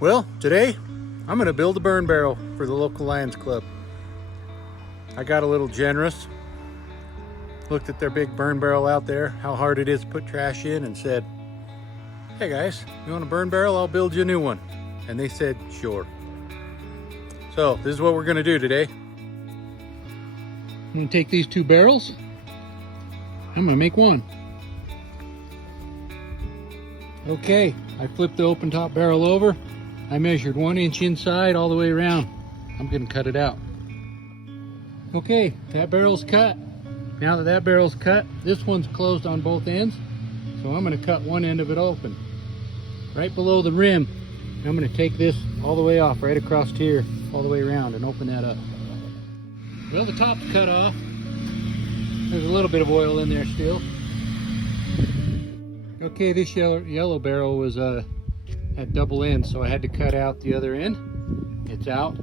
Well, today I'm going to build a burn barrel for the local Lions Club. I got a little generous, looked at their big burn barrel out there, how hard it is to put trash in, and said, hey guys, you want a burn barrel? I'll build you a new one. And they said, sure. So this is what we're going to do today. I'm going to take these two barrels. I'm going to make one. Okay, I flipped the open top barrel over. I measured 1 inch inside all the way around. I'm going to cut it out. Okay, that barrel's cut. Now that that barrel's cut, this one's closed on both ends. So I'm going to cut one end of it open. Right below the rim, I'm going to take this all the way off, right across here, all the way around, and open that up. Well, the top's cut off. There's a little bit of oil in there still. Okay, this yellow barrel was at double ends, so I had to cut out the other end. It's out.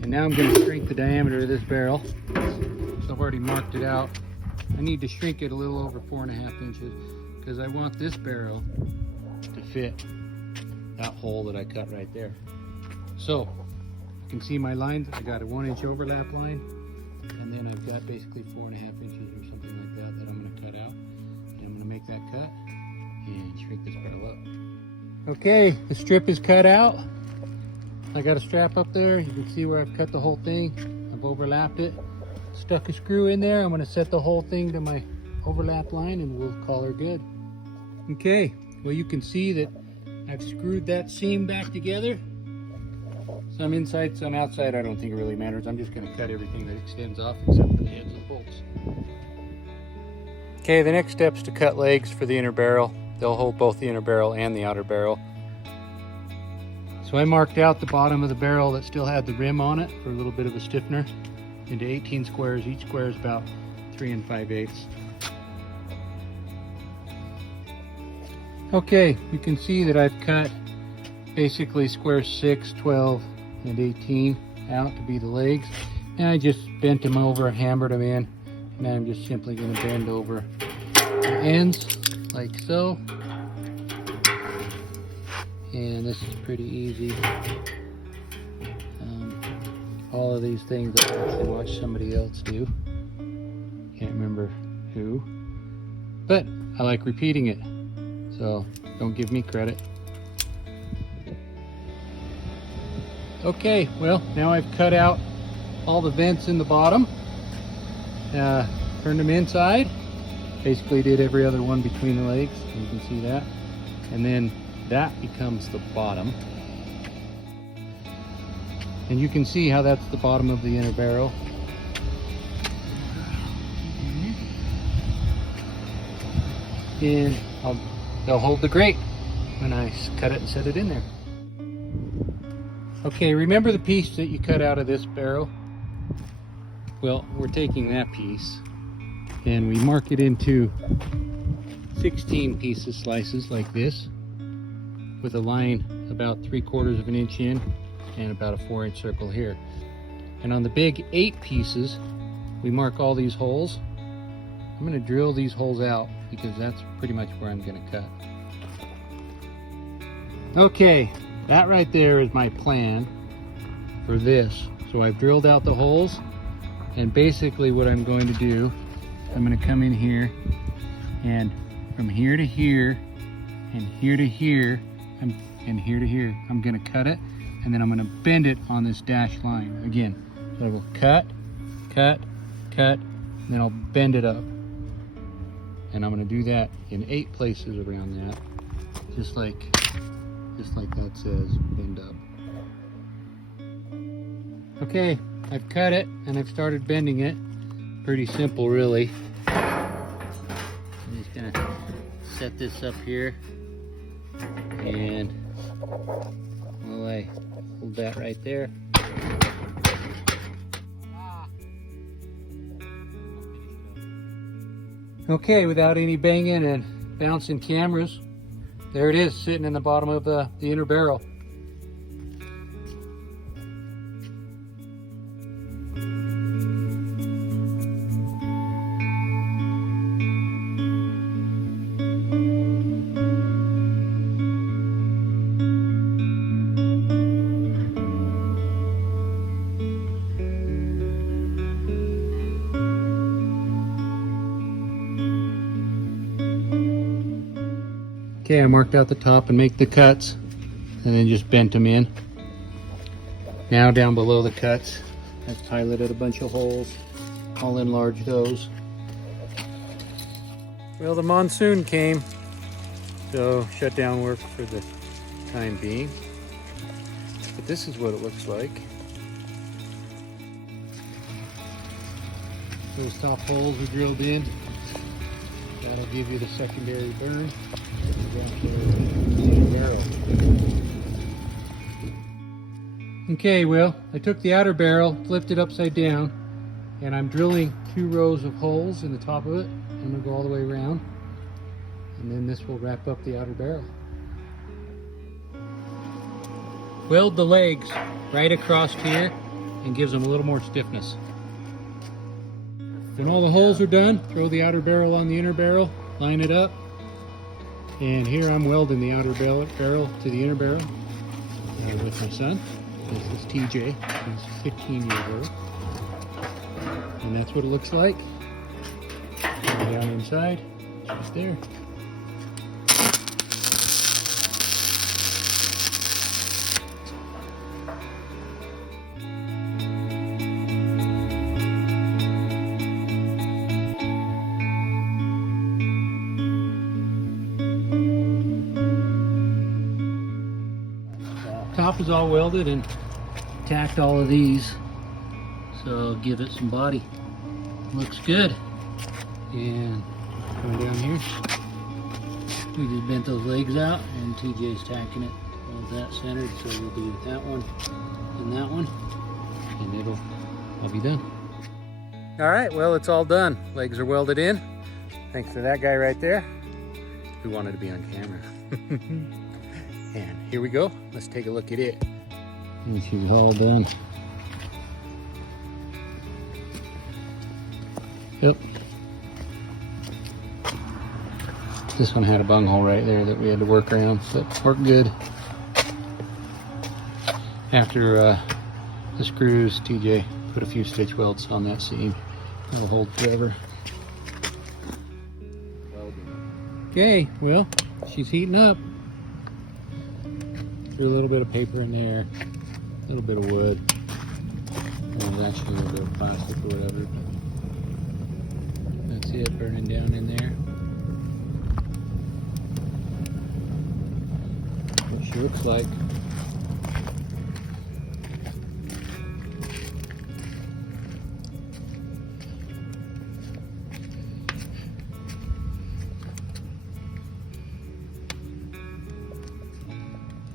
And now I'm going to shrink the diameter of this barrel. So I've already marked it out. I need to shrink it a little over 4.5 inches because I want this barrel to fit that hole that I cut right there. So you can see my lines. I got a 1 inch overlap line, and then I've got basically 4.5 inches or something like that that I'm going to cut out. And I'm going to make that cut and shrink this barrel up. Okay, the strip is cut out. I got a strap up there. You can see where I've cut the whole thing. I've overlapped it, stuck a screw in there. I'm going to set the whole thing to my overlap line and we'll call her good. Okay, well you can see that I've screwed that seam back together. Some inside, some outside. I don't think it really matters. I'm just going to cut everything that extends off except for the heads of the bolts. Okay, the next step is to cut legs for the inner barrel. They'll hold both the inner barrel and the outer barrel. So I marked out the bottom of the barrel that still had the rim on it for a little bit of a stiffener into 18 squares. Each square is about 3 5/8. Okay, you can see that I've cut basically squares 6, 12, and 18 out to be the legs. And I just bent them over, hammered them in. And now I'm just simply going to bend over the ends like so. And this is pretty easy. All of these things I actually watched somebody else do. Can't remember who. But I like repeating it. So don't give me credit. Okay, well now I've cut out all the vents in the bottom. Turned them inside. Basically did every other one between the legs. You can see that. And then that becomes the bottom. And you can see how that's the bottom of the inner barrel. And they'll hold the grate when I cut it and set it in there. Okay, remember the piece that you cut out of this barrel? Well, we're taking that piece and we mark it into 16 pieces slices like this, with a line about 3/4 of an inch in and about a 4 inch circle here. And on the big 8 pieces, we mark all these holes. I'm going to drill these holes out because that's pretty much where I'm going to cut. Okay, that right there is my plan for this. So I've drilled out the holes, and basically what I'm going to do, I'm going to come in here, and from here to here and here to here and here to here, I'm going to cut it, and then I'm going to bend it on this dashed line again. So I will cut, cut, cut, and then I'll bend it up. And I'm going to do that in 8 places around that, just like that says, bend up. Okay, I've cut it and I've started bending it. Pretty simple, really. I'm just going to set this up here, and well, I hold that right there. Okay, without any banging and bouncing cameras, there it is, sitting in the bottom of the inner barrel. Okay, I marked out the top and make the cuts and then just bent them in. Now down below the cuts, I've piloted a bunch of holes. I'll enlarge those. Well, the monsoon came, so shut down work for the time being. But this is what it looks like. Those top holes we drilled in. That'll give you the secondary burn. Okay, well, I took the outer barrel, flipped it upside down, and I'm drilling 2 rows of holes in the top of it. I'm gonna go all the way around, and then this will wrap up the outer barrel. Weld the legs right across here and gives them a little more stiffness. When all the holes are done, throw the outer barrel on the inner barrel, line it up, and here I'm welding the outer barrel to the inner barrel with my son. This is TJ, he's 15 years old, and that's what it looks like. Down inside, just there. Top is all welded and tacked all of these, so I'll give it some body. Looks good. And going down here, we just bent those legs out and TJ's tacking it. Well, that centered, so we'll do that one and that one, and I'll be done. All right, well, it's all done. Legs are welded in. Thanks to that guy right there who wanted to be on camera. And here we go. Let's take a look at it. And she's all done. Yep. This one had a bunghole right there that we had to work around, but worked good. After the screws, TJ put a few stitch welds on that seam. That'll hold forever. Okay, well, she's heating up. Threw a little bit of paper in there, a little bit of wood. Well, there's actually a little bit of plastic or whatever. That's it, burning down in there. What she looks like.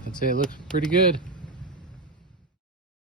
I'd say it looks pretty good.